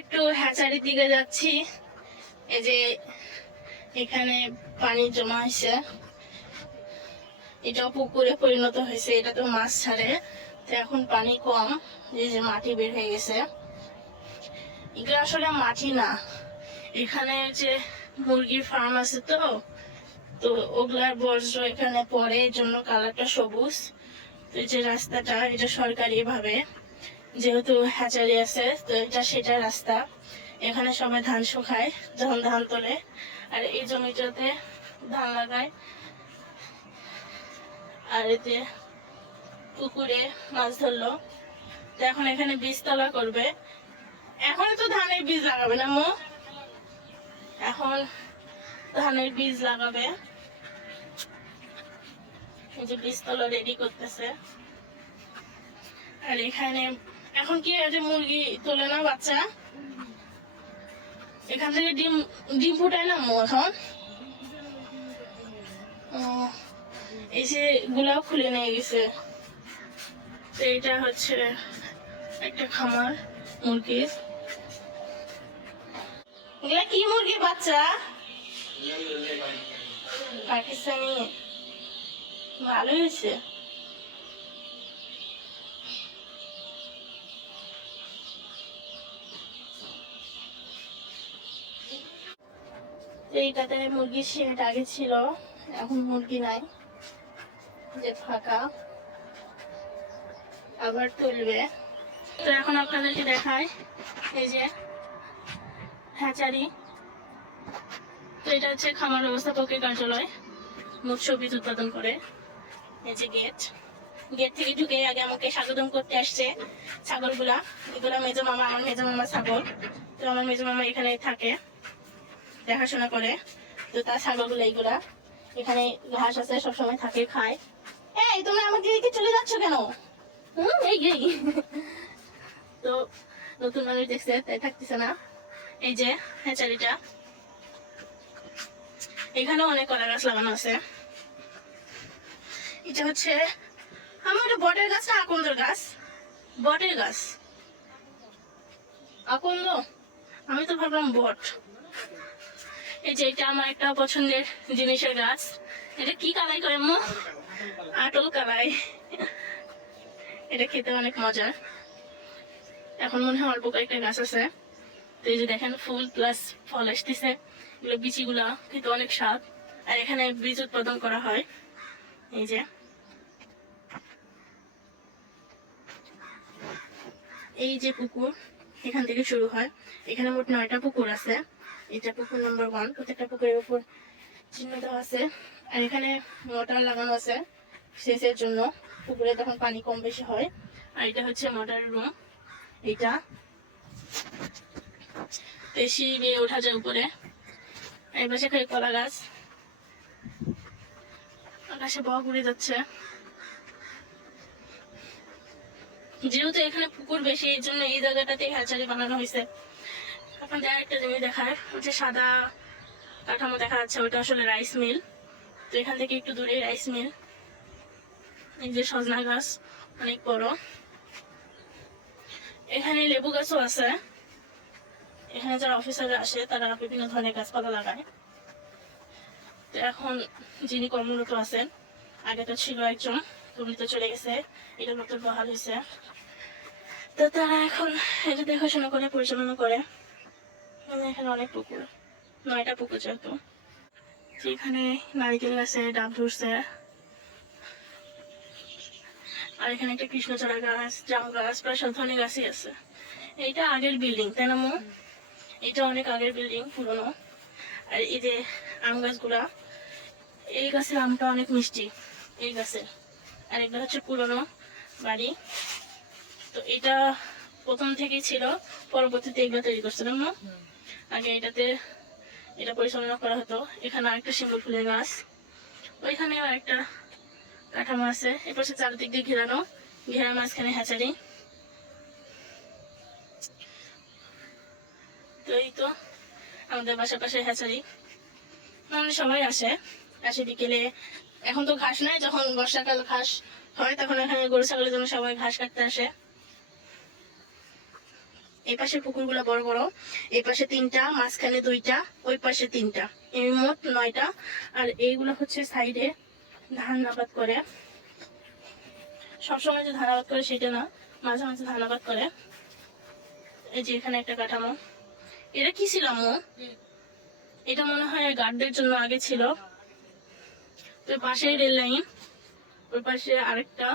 একটু হ্যাচারির দিকে যাচ্ছি। এই যে এখানে পানি জমা হয়েছে, এটা পুকুরে পরিণত হয়েছে, এটা তো মাছ ছাড়ে, তো এখন পানি কম, এই যে মাটি বের হয়ে গেছে। এগুলো আসলে মাটি না, এখানে যে মুরগির ফার্ম আছে, তো তো ওগুলার বর্জ্য এখানে পড়ে, এই জন্য কালারটা সবুজ। তো এই যে রাস্তাটা, এটা সরকারি ভাবে, যেহেতু হ্যাচারি আছে, তো এটা সেটা রাস্তা। এখানে সবাই ধান শুকায় যখন ধান তোলে, আর এই জমিটাতে ধান লাগায়। আর এতে পুকুরে মাছ ধরলো, তো এখন এখানে বীজ তলা করবে। এখন তো ধানের বীজ লাগাবে না মো, এখন ধানের বীজ লাগাবে। এই যে বীজতলা রেডি করতেছে। আর এখানে এখন কি যে মুরগি তোলে না বাচ্চা, এখান থেকে ডিম ডিম ফুটায় না মো এখন। এই যে গুলাও খুলে নিয়ে গেছে। তো এটা হচ্ছে একটা খামার মুরগির। এগুলা কি মুরগির বাচ্চা? পাকিস্তানি। ভালো হয়েছে। এইটাতে মুরগির শেড আগে ছিল, এখন মুরগি নাই, যে ফাঁকা, আবার তুলবে। তো এখন আপনাদেরকে দেখায় এই যে হ্যাচারি। তো এটা হচ্ছে খামার ব্যবস্থাপকের কার্যালয়, মৎস্য বীজ উৎপাদন করে। এই যে গেট, গেট থেকে ঢুকে আগে আমাকে স্বাগতম করতে আসছে ছাগলগুলা। এগুলা মেজো মামা, আমার মেজো মামা ছাগল। তো আমার মেজো মামা এখানে থাকে, দেখাশোনা করে। তো তার ছাগলগুলো এইগুলা, এখানে ঘাস আছে, সবসময় থাকে, খায়। এই তোমরা আমাকে রেখে চলে যাচ্ছ কেন? এই তো নতুন মানুষ দেখছে, তাই থাকতেছে না। এই যে হ্যাচারিটা, এখানেও অনেক কলা গাছ লাগানো আছে। এটা হচ্ছে আমার একটা বটের গাছ না আকন্দের গাছ? বটের গাছ, আকন্দ, আমি তো ভাবলাম বট। এই যে এটা আমার একটা পছন্দের জিনিসের গাছ। এটা কি কালাই করে মো? আটল কালাই। এটা খেতে অনেক মজার। এখন মনে হয় অল্প কয়েকটা গাছ আছে। তো এই যে দেখেন ফুল প্লাস ফল আসতেছে, এগুলো বিচিগুলা খেতে অনেক স্বাদ। আর এখানে বীজ উৎপাদন করা হয়। এই যে এই যে পুকুর, এখান থেকে শুরু হয়। এখানে মোট 9টা পুকুর আছে। এটা পুকুর নম্বর 1, প্রত্যেকটা পুকুরের উপর চিহ্ন দেওয়া আছে। আর এখানে মোটর লাগানো আছে সেচের জন্য, পুকুরে তখন পানি কম বেশি হয়। আর এটা হচ্ছে মোটরের রুম। এটা সিঁড়ি দিয়ে ওঠা যায় উপরে। এই পাশে খালি কলা গাছ, আকাশে বক উড়ে যাচ্ছে। যেহেতু এখানে পুকুর বেশি, এই জন্য এই জায়গাটাতে হ্যাচারি বানানো হয়েছে। আপনাদের আরেকটা জিনিস দেখায়, হচ্ছে সাদা কাঠামো দেখা যাচ্ছে, ওটা আসলে রাইস মিল। তো এখান থেকে একটু দূরে রাইস মিল। এই যে সজনা গাছ অনেক বড়, এখানে লেবু গাছও আছে। এখানে যারা অফিসাররা আসে তারা বিভিন্ন ধরনের গাছপালা লাগায়। তো এখন যিনি কর্মরত আছেন, আগে তো ছিল একজন, উনি তো চলে গেছে, এটা নতুন বহাল হয়েছে। তো তারা এখন এটা দেখাশোনা করে, পরিচালনা করে। এখানে অনেক পুকুর, 9টা পুকুর যেহেতু। এখানে নারিকেল গাছে ডাব ধরছে। আর এখানে একটা কৃষ্ণচূড়া গাছ, জাম গাছ, প্রায় সব ধরনের গাছই আছে। এইটা আগের বিল্ডিং, তাই না মো? এটা অনেক আগের বিল্ডিং, পুরনো। আর এই যে আম গাছগুলা, এই গাছের আমটা অনেক মিষ্টি, এই গাছের। আর এগুলো হচ্ছে পুরনো বাড়ি। তো এটা প্রথম থেকেই ছিল, পরবর্তীতে এগুলো তৈরি করছিলাম না। আগে এটাতে এটা পরিচালনা করা হতো। এখানে আরেকটা শিমুল ফুলের গাছ, ওইখানেও একটা কাঠামো আছে। এর পাশে চারদিক দিয়ে ঘেরানো, ঘেরার মাঝখানে হ্যাচারি। তো এই তো আমাদের বাসার পাশে হ্যাচারি। মানে সবাই আসে বিকেলে। এখন তো ঘাস নাই, যখন বর্ষাকাল ঘাস হয় তখন এখানে গরু ছাগলের জন্য সবাই ঘাস কাটতে আসে। এই পাশে পুকুরগুলো বড় বড়, এই পাশে 3টা, মাঝখানে 2টা, ওই পাশে 3টা, এই মোট 9টা। আর এইগুলো হচ্ছে সাইডে ধান আবাদ করে, সবসময় যে ধান আবাদ করে সেটা না, মাঝে মাঝে ধান আবাদ করে। এই যে এখানে একটা কাঠামো, এটা কি ছিল আম্মু? এটা মনে হয় গার্ডদের জন্য আগে ছিল। তো পাশে রেল লাইন, ওই পাশে আরেকটা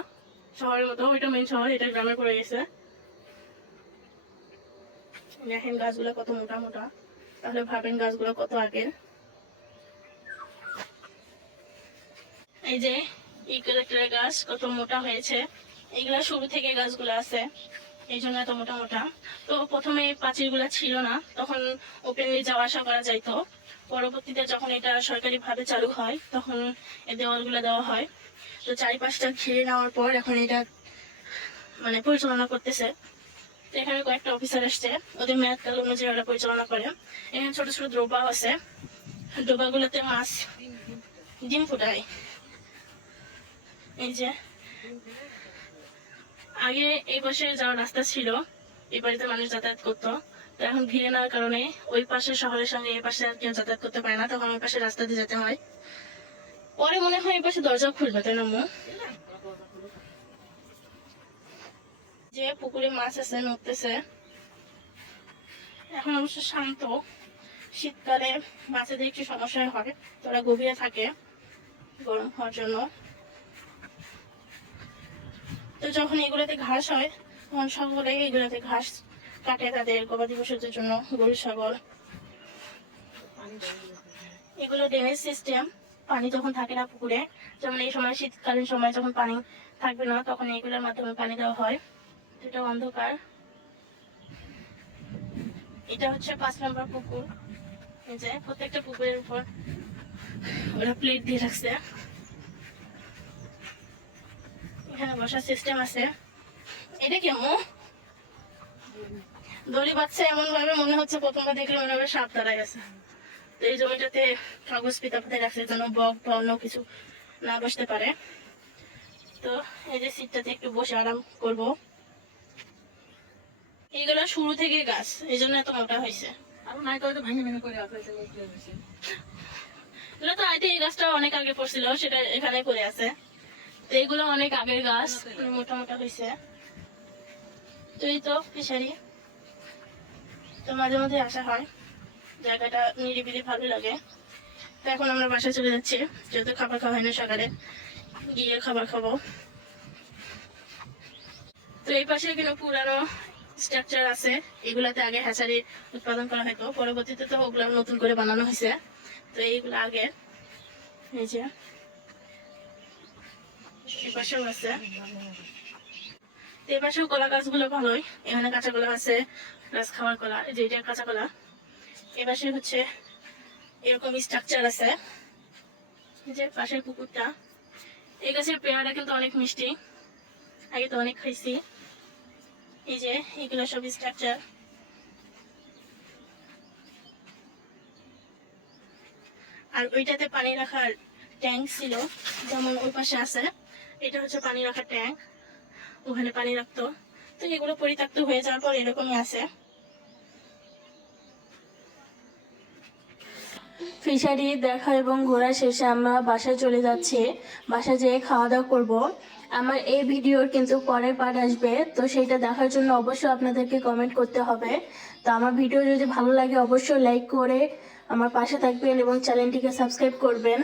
শহরের মতো, ওইটা মেন শহর, এটা গ্রামে পড়ে গেছে। দেখেন গাছগুলো কত মোটা মোটা, তাহলে ভাবেন গাছগুলো কত আগের। এই যে ইউক্যালিপটাসের গাছ কত মোটা হয়েছে, এগুলা শুরু থেকে গাছগুলো আছে, এই জন্য এত মোটা মোটা। তো প্রথমে প্রাচীরগুলা ছিল না, তখন ওপেনলি যাওয়া আসা করা যাইতো। পরবর্তীতে যখন এটা সরকারি ভাবে চালু হয় তখন এই দেওয়ালগুলো দেওয়া হয়। তো চারিপাশটা ঘিরে নেওয়ার পর এখন এটা মানে পরিচালনা করতেছে। তো এখানে কয়েকটা অফিসার আসছে, ওদের মেয়াদকাল অনুযায়ী ওরা পরিচালনা করে। এখানে ছোট ছোট ডোবা আছে, ডোবাগুলোতে মাছ ডিম ফুটায়। এই যে আগে এই পাশে যাওয়ার রাস্তা ছিল, এই বাড়িতে মানুষ যাতায়াত করতো। তো এখন ঘিরে নেওয়ার কারণে ওই পাশে শহরের সঙ্গে এই পাশে আর কেউ যাতায়াত করতে পারে না, তখন ওই পাশে রাস্তা দিয়ে যেতে হয়। পরে মনে হয় এই পাশে দরজা খুলবে, তাই না আম্মু? যে পুকুরে মাছ আছে, নড়তেছে। এখন অবশ্য শান্ত, শীতকালে মাছেদের একটু সমস্যা হয়, তোরা গভীরে থাকে গরম হওয়ার জন্য। তো যখন এগুলোতে ঘাস হয় তখন সকলে এগুলোতে ঘাস কাটে তাদের গবাদি পশুদের জন্য, গরু ছাগল। এগুলো ড্রেনেজ সিস্টেম, পানি যখন থাকে না পুকুরে, যেমন এই সময় শীতকালীন সময় যখন পানি থাকবে না তখন এগুলোর মাধ্যমে পানি দেওয়া হয়। এটা অন্ধকার। এটা হচ্ছে 5 নম্বর পুকুর। এই যে প্রত্যেকটা পুকুরের উপর ওরা প্লেট দিয়ে রাখছে, এখানে বসার সিস্টেম আছে। এটা কেমন দড়ি বাচ্চা, এমন ভাবে মনে হচ্ছে প্রথমবার দেখলে মনে হবে সাপ দাঁড়ায় গেছে। তো এই জমিটাতে কাগজ পিতা পাতে রাখছে যেন বক বা অন্য কিছু না বসতে পারে। তো এই যে সিটটাতে একটু বসে আরাম করব। এইগুলো শুরু থেকে গাছ, এই জন্য এত মোটা হয়েছে। এগুলো তো আইতে এই গাছটা অনেক আগে পড়ছিল, সেটা এখানে পড়ে আছে। তো এইগুলো অনেক আগের গাছ, মোটা মোটা হয়েছে। তো এই তো ফিশারি, তো মাঝে মাঝে আসা হয়, জায়গাটা নিরিবিলি ভালো লাগে। তো এখন আমরা বাসায় চলে যাচ্ছি, যেহেতু খাবার খাওয়া হয়নি সকালে, গিয়ে খাবার খাবো। তো এই পাশে কিন্তু পুরানো স্ট্রাকচার আছে, এগুলাতে আগে হ্যাচারি উৎপাদন করা হতো, পরবর্তীতে তো ওগুলো নতুন করে বানানো হয়েছে। তো এইগুলো আগে, এই যে এই পাশেও আছে। এই পাশেও কলা গাছগুলো ভালোই, এখানে কাঁচা কলা আছে, প্লাস খাওয়ার কলা, এই যে এটা কাঁচা কলা। এ পাশে হচ্ছে এরকম স্ট্রাকচার আছে। এই যে পাশের পুকুরটা, এই গাছের পেয়ারা কিন্তু অনেক মিষ্টি, আগে তো অনেক খাইছি। এই যে এগুলো সব স্ট্রাকচার। আর ওইটাতে পানি রাখার ট্যাঙ্ক ছিল, যেমন ওই পাশে আছে, এটা হচ্ছে পানি রাখার ট্যাঙ্ক, ওখানে পানি রাখতো। তো এগুলো পরিত্যক্ত হয়ে যাওয়ার পর এরকমই আছে। ফিশারি দেখা এবং ঘোরা শেষে আমরা বাসায় চলে যাচ্ছি, বাসায় যেয়ে খাওয়া দাওয়া করবো। আমার এই ভিডিওর কিন্তু পরের পার্ট আসবে, তো সেইটা দেখার জন্য অবশ্যই আপনাদেরকে কমেন্ট করতে হবে। তো আমার ভিডিও যদি ভালো লাগে অবশ্যই লাইক করে আমার পাশে থাকবেন এবং চ্যানেলটিকে সাবস্ক্রাইব করবেন।